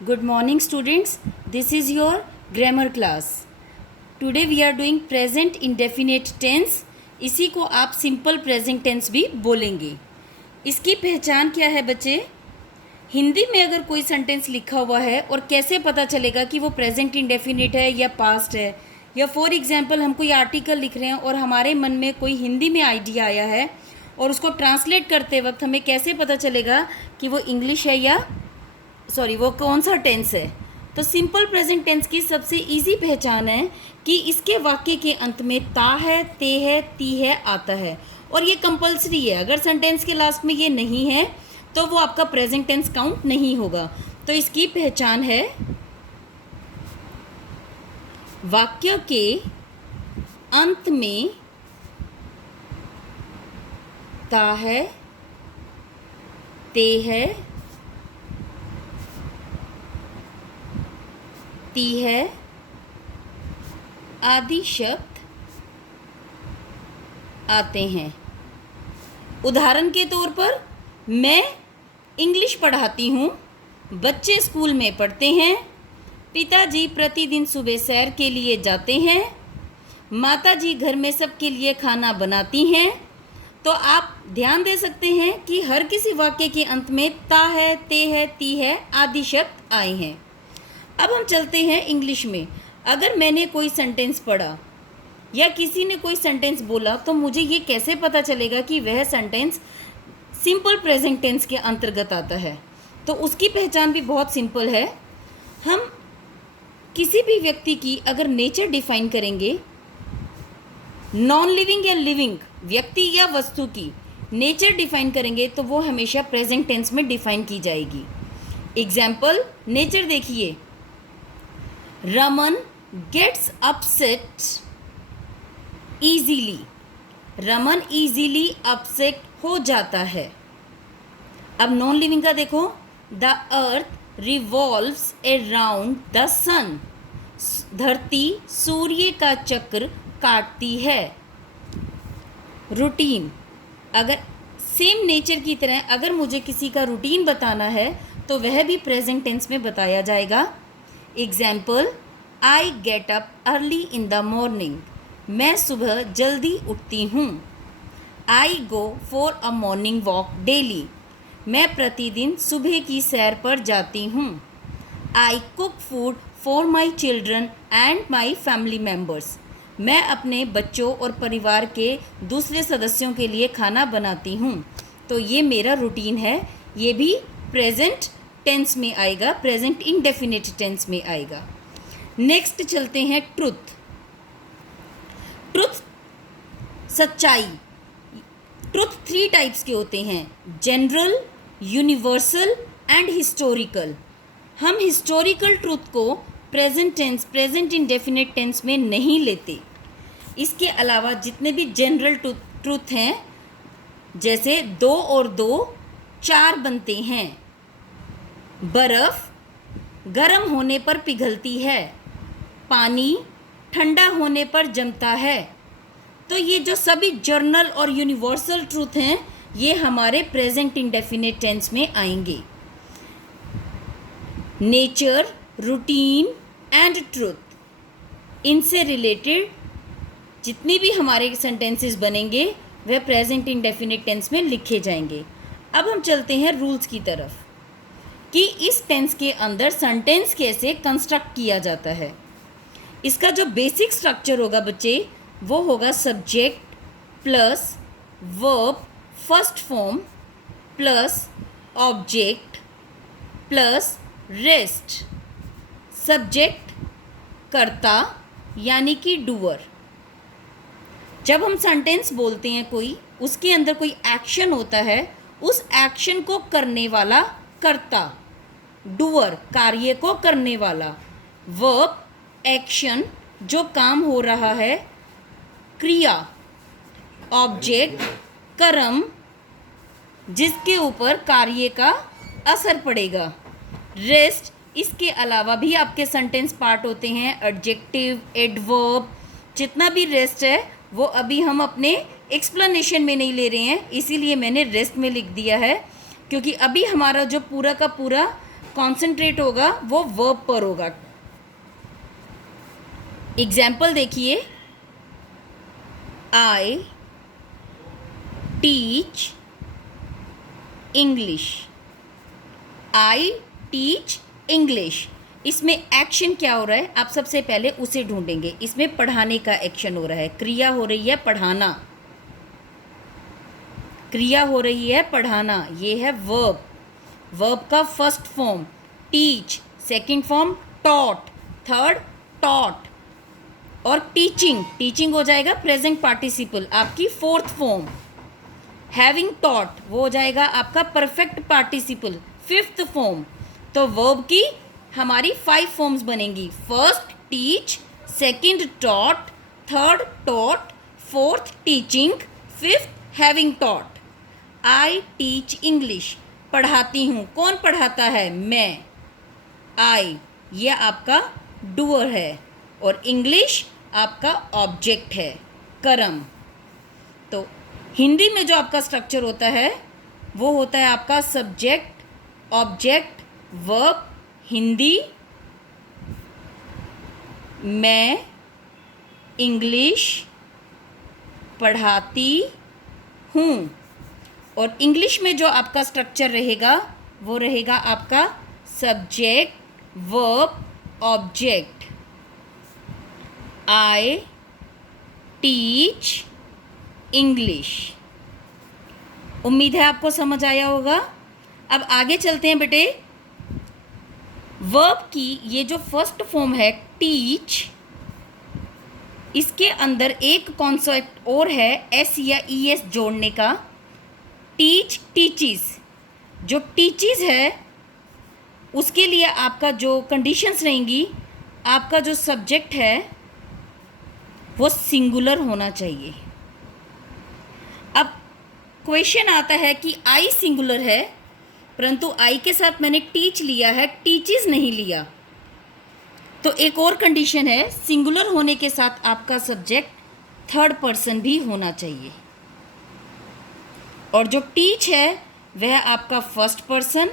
Good morning students, this is your grammar class. Today we are doing present indefinite tense. इसी को आप simple present tense भी बोलेंगे. इसकी पहचान क्या है बच्चे? हिंदी में अगर कोई सेंटेंस लिखा हुआ है और कैसे पता चलेगा कि वो प्रेजेंट इंडेफिनिट है या पास्ट है, या फॉर एग्जांपल हम कोई आर्टिकल लिख रहे हैं और हमारे मन में कोई हिंदी में आइडिया आया है और उसको ट्रांसलेट करते वक्त हमें कैसे पता चलेगा कि वो इंग्लिश है या वो कौन सा टेंस है? तो सिंपल प्रेजेंट टेंस की सबसे इजी पहचान है कि इसके वाक्य के अंत में ता है, ते है, ती है आता है, और ये कंपलसरी है. अगर सेंटेंस के लास्ट में ये नहीं है तो वो आपका प्रेजेंट टेंस काउंट नहीं होगा. तो इसकी पहचान है वाक्य के अंत में ता है, ते है, ती है आदि शब्द आते हैं. उदाहरण के तौर पर मैं इंग्लिश पढ़ाती हूँ, बच्चे स्कूल में पढ़ते हैं, पिताजी प्रतिदिन सुबह सैर के लिए जाते हैं, माताजी घर में सबके लिए खाना बनाती हैं. तो आप ध्यान दे सकते हैं कि हर किसी वाक्य के अंत में ता है, ते है, ती है आदि शब्द आए हैं. अब हम चलते हैं इंग्लिश में. अगर मैंने कोई सेंटेंस पढ़ा या किसी ने कोई सेंटेंस बोला तो मुझे ये कैसे पता चलेगा कि वह सेंटेंस सिंपल प्रेजेंट टेंस के अंतर्गत आता है? तो उसकी पहचान भी बहुत सिंपल है. हम किसी भी व्यक्ति की अगर नेचर डिफाइन करेंगे, नॉन लिविंग या लिविंग व्यक्ति या वस्तु की नेचर डिफाइन करेंगे तो वो हमेशा प्रेजेंट टेंस में डिफाइन की जाएगी. एग्जाम्पल नेचर देखिए. Raman gets upset easily. Raman easily upset हो जाता है. अब नॉन लिविंग का देखो. The earth revolves around the sun. धरती सूर्य का चक्र काटती है. रूटीन, अगर सेम नेचर की तरह अगर मुझे किसी का रूटीन बताना है तो वह भी प्रेजेंट टेंस में बताया जाएगा. Example I get up early in the morning. मैं सुबह जल्दी उठती हूँ. I go for a morning walk daily. मैं प्रतिदिन सुबह की सैर पर जाती हूँ. I cook food for my children and my family members. मैं अपने बच्चों और परिवार के दूसरे सदस्यों के लिए खाना बनाती हूँ. तो ये मेरा रूटीन है. ये भी प्रेजेंट टेंस में आएगा, प्रेजेंट इंडेफिनिट टेंस में आएगा. नेक्स्ट चलते हैं ट्रुथ. ट्रुथ सच्चाई. ट्रुथ 3 टाइप्स के होते हैं: जनरल, यूनिवर्सल एंड हिस्टोरिकल. हम हिस्टोरिकल ट्रुथ को present tense, present indefinite tense में नहीं लेते. इसके अलावा जितने भी जनरल ट्रुथ हैं, जैसे 2 और 2 4 बनते हैं. बर्फ़ गर्म होने पर पिघलती है. पानी ठंडा होने पर जमता है. तो ये जो सभी जर्नल और यूनिवर्सल ट्रूथ हैं, ये हमारे प्रेजेंट इंडेफिनिट टेंस में आएंगे. नेचर, रूटीन एंड ट्रूथ, इनसे रिलेटेड जितनी भी हमारे सेंटेंसेस बनेंगे वह प्रेजेंट इंडेफिनिट टेंस में लिखे जाएंगे. अब हम चलते हैं रूल्स की तरफ कि इस टेंस के अंदर सेंटेंस कैसे कंस्ट्रक्ट किया जाता है. इसका जो बेसिक स्ट्रक्चर होगा बच्चे, वो होगा subject plus verb first form plus object plus rest. Subject कर्ता यानी कि डूअर. जब हम सेंटेंस बोलते हैं कोई, उसके अंदर कोई एक्शन होता है, उस एक्शन को करने वाला कर्ता, डूअर कार्य को करने वाला. वर्ब एक्शन जो काम हो रहा है, क्रिया. ऑब्जेक्ट कर्म जिसके ऊपर कार्य का असर पड़ेगा. रेस्ट, इसके अलावा भी आपके सेंटेंस पार्ट होते हैं, एडजेक्टिव, एडवर्ब. जितना भी रेस्ट है वो अभी हम अपने एक्सप्लेनेशन में नहीं ले रहे हैं, इसीलिए मैंने रेस्ट में लिख दिया है, क्योंकि अभी हमारा जो पूरा का पूरा कॉन्सेंट्रेट होगा वो वर्ब पर होगा। एग्जाम्पल देखिए, आई टीच इंग्लिश। आई टीच इंग्लिश, इसमें एक्शन क्या हो रहा है, आप सबसे पहले उसे ढूंढेंगे। इसमें पढ़ाने का एक्शन हो रहा है, क्रिया हो रही है पढ़ाना, क्रिया हो रही है पढ़ाना, ये है वर्ब। वर्ब का first form teach, second form taught, third taught, और टीचिंग, टीचिंग हो जाएगा प्रेजेंट पार्टिसिपल आपकी फोर्थ फॉर्म। हैविंग टॉट वो हो जाएगा आपका परफेक्ट पार्टिसिपल फिफ्थ फॉर्म। तो वर्ब की हमारी 5 फॉर्म्स बनेंगी। First teach, second taught, third taught, fourth teaching, fifth having taught. आई टीच इंग्लिश, पढ़ाती हूँ। कौन पढ़ाता है, मैं। आई ये आपका डूअर है और इंग्लिश आपका ऑब्जेक्ट है, कर्म। तो हिंदी में जो आपका स्ट्रक्चर होता है वो होता है आपका सब्जेक्ट, ऑब्जेक्ट, वर्ब। हिंदी मैं इंग्लिश पढ़ाती हूँ, और इंग्लिश में जो आपका स्ट्रक्चर रहेगा वो रहेगा आपका सब्जेक्ट, वर्ब, ऑब्जेक्ट। आई टीच इंग्लिश। उम्मीद है आपको समझ आया होगा। अब आगे चलते हैं बेटे। वर्ब की ये जो फर्स्ट फॉर्म है टीच, इसके अंदर एक कॉन्सेप्ट और है एस या ई एस जोड़ने का। टीच टीचिस, जो टीचिस है उसके लिए आपका जो कंडीशंस रहेंगी, आपका जो सब्जेक्ट है वो सिंगुलर होना चाहिए। अब क्वेश्चन आता है कि आई सिंगुलर है, परंतु आई के साथ मैंने टीच लिया है, टीचिस नहीं लिया। तो एक और कंडीशन है, सिंगुलर होने के साथ आपका सब्जेक्ट थर्ड पर्सन भी होना चाहिए, और जो टीच है वह आपका फर्स्ट पर्सन,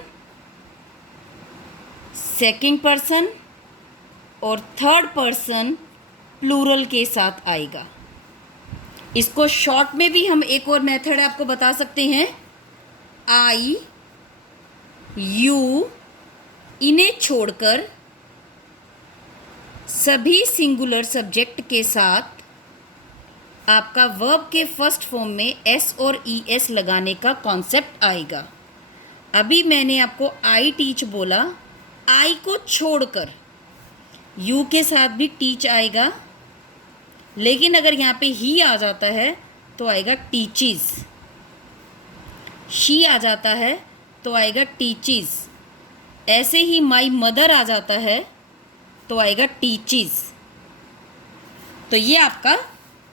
सेकंड पर्सन और थर्ड पर्सन प्लूरल के साथ आएगा। इसको शॉर्ट में भी हम एक और मेथड आपको बता सकते हैं। आई, यू, इन्हें छोड़कर सभी सिंगुलर सब्जेक्ट के साथ आपका वर्ब के फर्स्ट फॉर्म में एस और ई एस लगाने का कॉन्सेप्ट आएगा। अभी मैंने आपको आई टीच बोला, आई को छोड़कर यू के साथ भी टीच आएगा, लेकिन अगर यहाँ पे ही आ जाता है तो आएगा टीचिस, शी आ जाता है तो आएगा टीचिस, ऐसे ही माई मदर आ जाता है तो आएगा टीचिस। तो ये आपका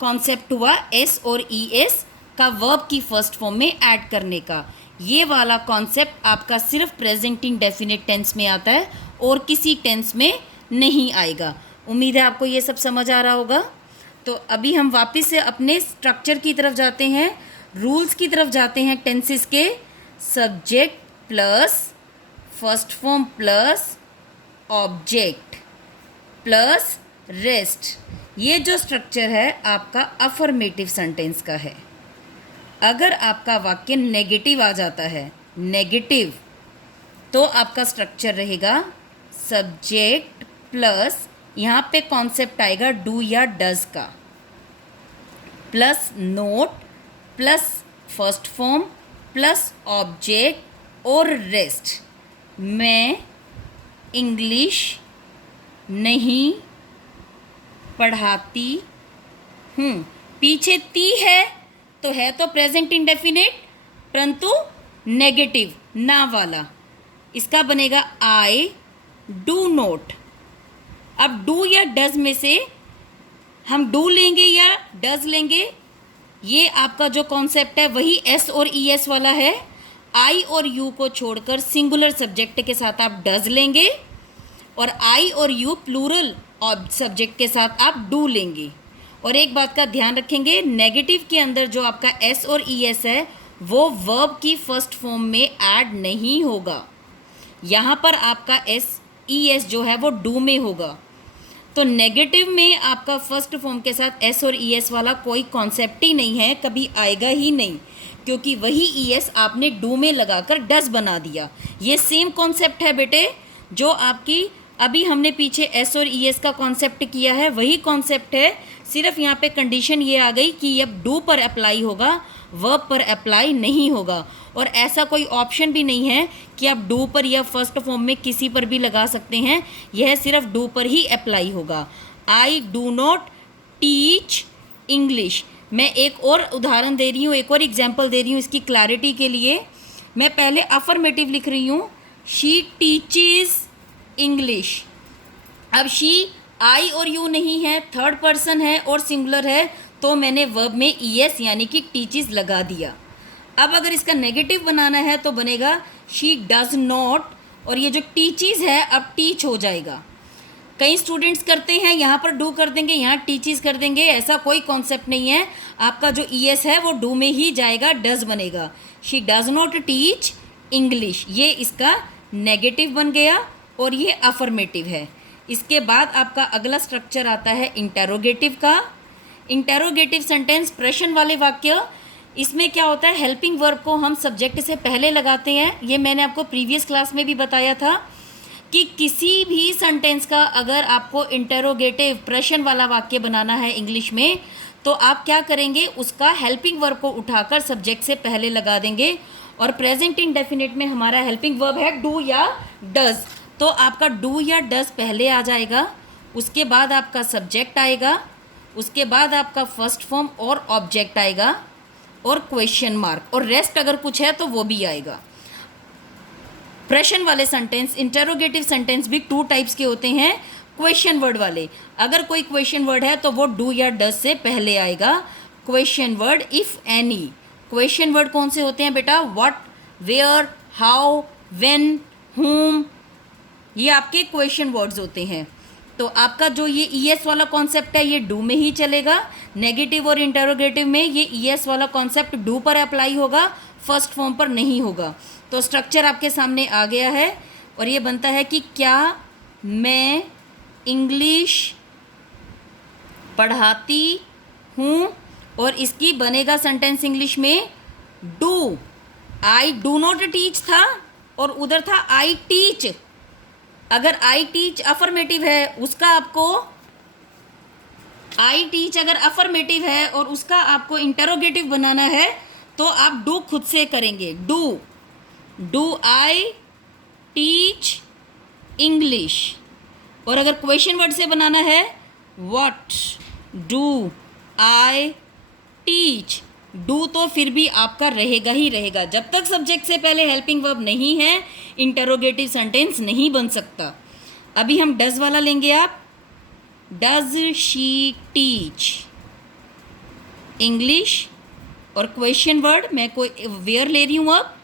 कॉन्सेप्ट हुआ एस और ई एस का वर्ब की फर्स्ट फॉर्म में ऐड करने का। ये वाला कॉन्सेप्ट आपका सिर्फ प्रेजेंट इंडेफिनिट टेंस में आता है और किसी टेंस में नहीं आएगा। उम्मीद है आपको ये सब समझ आ रहा होगा। तो अभी हम वापस से अपने स्ट्रक्चर की तरफ जाते हैं, रूल्स की तरफ जाते हैं टेंसेस के। Subject plus first form plus object plus rest, ये जो स्ट्रक्चर है आपका अफर्मेटिव सेंटेंस का है। अगर आपका वाक्य नेगेटिव आ जाता है, नेगेटिव, तो आपका स्ट्रक्चर रहेगा सब्जेक्ट प्लस, यहाँ पे कॉन्सेप्ट आएगा डू या डज का, plus not plus first form plus object और रेस्ट। मैं इंग्लिश नहीं पढ़ाती हूँ। पीछे ती है तो प्रेजेंट इंडेफिनिट, परंतु नेगेटिव ना वाला, इसका बनेगा आई डू नोट। अब डू या डज में से हम डू लेंगे या डज लेंगे, ये आपका जो कॉन्सेप्ट है वही एस और ई एस वाला है। आई और यू को छोड़कर सिंगुलर सब्जेक्ट के साथ आप डज लेंगे, और आई और यू प्लूरल सब्जेक्ट के साथ आप डू लेंगे। और एक बात का ध्यान रखेंगे, नेगेटिव के अंदर जो आपका एस और ई एस है वो वर्ब की फर्स्ट फॉर्म में ऐड नहीं होगा। यहाँ पर आपका SES जो है वो डू में होगा। तो नेगेटिव में आपका फर्स्ट फॉर्म के साथ S और ES वाला कोई कॉन्सेप्ट ही नहीं है, कभी आएगा ही नहीं, क्योंकि वही ES आपने डू में लगाकर डज बना दिया। ये सेम कॉन्सेप्ट है बेटे, जो आपकी अभी हमने पीछे S और ES का कॉन्सेप्ट किया है, वही कॉन्सेप्ट है। सिर्फ यहाँ पे कंडीशन ये आ गई कि अब डू पर अप्लाई होगा, वर्ब पर अप्लाई नहीं होगा। और ऐसा कोई ऑप्शन भी नहीं है कि आप डू पर या फर्स्ट फॉर्म में किसी पर भी लगा सकते हैं, यह सिर्फ डू पर ही अप्लाई होगा। I do not teach English. मैं एक और उदाहरण दे रही हूँ, एक और एग्जाम्पल दे रही हूँ इसकी क्लैरिटी के लिए। मैं पहले अफर्मेटिव लिख रही हूँ, शी टीचेस इंग्लिश। अब शी आई और यू नहीं है, थर्ड पर्सन है और सिंगुलर है, तो मैंने वर्ब में ES यानी कि टीचेस लगा दिया। अब अगर इसका नेगेटिव बनाना है तो बनेगा शी डज नॉट, और ये जो टीचेस है अब टीच हो जाएगा। कई स्टूडेंट्स करते हैं यहाँ पर डू कर देंगे, यहाँ टीचेस कर देंगे, ऐसा कोई कॉन्सेप्ट नहीं है। आपका जो ES है वो डू में ही जाएगा, डज बनेगा। She does not teach English, ये इसका नेगेटिव बन गया और ये अफर्मेटिव है। इसके बाद आपका अगला स्ट्रक्चर आता है इंटेरोगेटिव का। इंटेरोगेटिव सेंटेंस, प्रश्न वाले वाक्य। इसमें क्या होता है, हेल्पिंग वर्ब को हम सब्जेक्ट से पहले लगाते हैं। ये मैंने आपको प्रीवियस क्लास में भी बताया था कि किसी भी सेंटेंस का अगर आपको इंटेरोगेटिव प्रश्न वाला वाक्य बनाना है इंग्लिश में, तो आप क्या करेंगे, उसका हेल्पिंग वर्ब को उठाकर सब्जेक्ट से पहले लगा देंगे। और प्रेजेंट इंडेफिनिट में हमारा हेल्पिंग वर्ब है डू या डज, तो आपका डू या डज पहले आ जाएगा, उसके बाद आपका सब्जेक्ट आएगा, उसके बाद आपका फर्स्ट फॉर्म और ऑब्जेक्ट आएगा और क्वेश्चन मार्क, और रेस्ट अगर कुछ है तो वो भी आएगा। प्रश्न वाले सेंटेंस, इंटेरोगेटिव सेंटेंस भी 2 टाइप्स के होते हैं। क्वेश्चन वर्ड वाले, अगर कोई क्वेश्चन वर्ड है तो वो डू या डज से पहले आएगा। Question word if any. Question word कौन से होते हैं बेटा, व्हाट, वेयर, हाउ, व्हेन, हुम, ये आपके क्वेश्चन वर्ड्स होते हैं। तो आपका जो ये ES वाला कॉन्सेप्ट है ये डू में ही चलेगा। नेगेटिव और इंटेरोगेटिव में ये ES वाला कॉन्सेप्ट डू पर अप्लाई होगा, फर्स्ट फॉर्म पर नहीं होगा। तो स्ट्रक्चर आपके सामने आ गया है और ये बनता है कि क्या मैं इंग्लिश पढ़ाती हूँ, और इसकी बनेगा सेंटेंस इंग्लिश में do. I do not teach था और उधर था आई टीच। अगर आई टीच अफर्मेटिव है, उसका आपको आई टीच अगर अफर्मेटिव है और उसका आपको इंटेरोगेटिव बनाना है तो आप डू खुद से करेंगे। Do I teach English. और अगर क्वेश्चन वर्ड से बनाना है, what do I teach. Do तो फिर भी आपका रहेगा ही रहेगा, जब तक सब्जेक्ट से पहले हेल्पिंग वर्ब नहीं है इंटेरोगेटिव सेंटेंस नहीं बन सकता। अभी हम डज वाला लेंगे। आप डज शी टीच इंग्लिश, और क्वेश्चन वर्ड मैं कोई वेयर ले रही हूँ। अब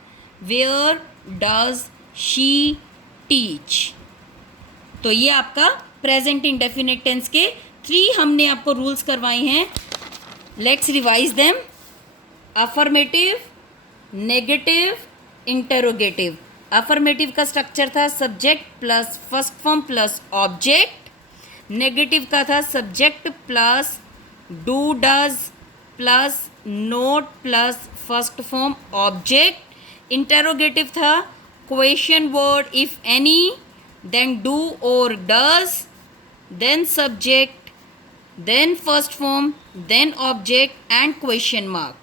वेयर डज शी टीच। तो ये आपका प्रेजेंट इंडेफिनिट टेंस के 3 हमने आपको रूल्स करवाए हैं। Let's revise them. Affirmative, negative, interrogative. Affirmative का स्ट्रक्चर था subject plus first form plus object. Negative का था subject plus do does plus not plus first form object. Interrogative था question word if any, then do or does, then subject, then first form, then object and question mark.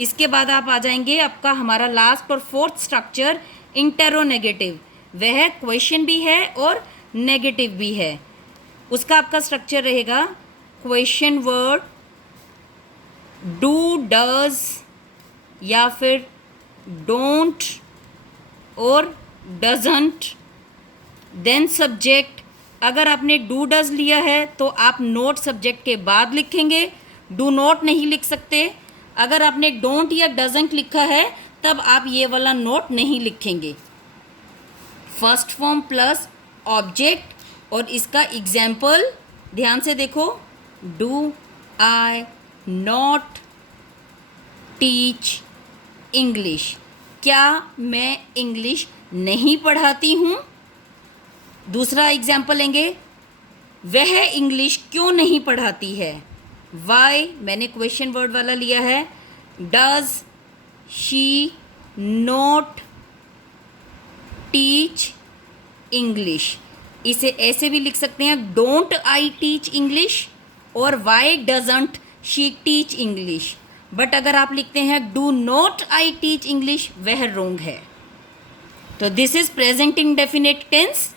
इसके बाद आप आ जाएंगे आपका हमारा last और 4th स्ट्रक्चर इंटेरोनेगेटिव। वह question भी है और नेगेटिव भी है। उसका आपका स्ट्रक्चर रहेगा क्वेश्चन वर्ड डू डज या फिर डोंट और डजंट, देन सब्जेक्ट। अगर आपने डू डज लिया है तो आप नोट सब्जेक्ट के बाद लिखेंगे, डू नॉट नहीं लिख सकते। अगर आपने डोंट या डजंट लिखा है तब आप ये वाला नोट नहीं लिखेंगे। फर्स्ट फॉर्म प्लस ऑब्जेक्ट, और इसका एग्जाम्पल ध्यान से देखो, do I not teach English. क्या मैं इंग्लिश नहीं पढ़ाती हूँ। दूसरा एग्जाम्पल लेंगे, वह इंग्लिश क्यों नहीं पढ़ाती है। वाई मैंने क्वेश्चन वर्ड वाला लिया है। Does she not teach English, इसे ऐसे भी लिख सकते हैं, डोंट आई टीच इंग्लिश, और why doesn't she teach English. But अगर आप लिखते हैं do not I teach English, वह रोंग है। तो this is present indefinite tense.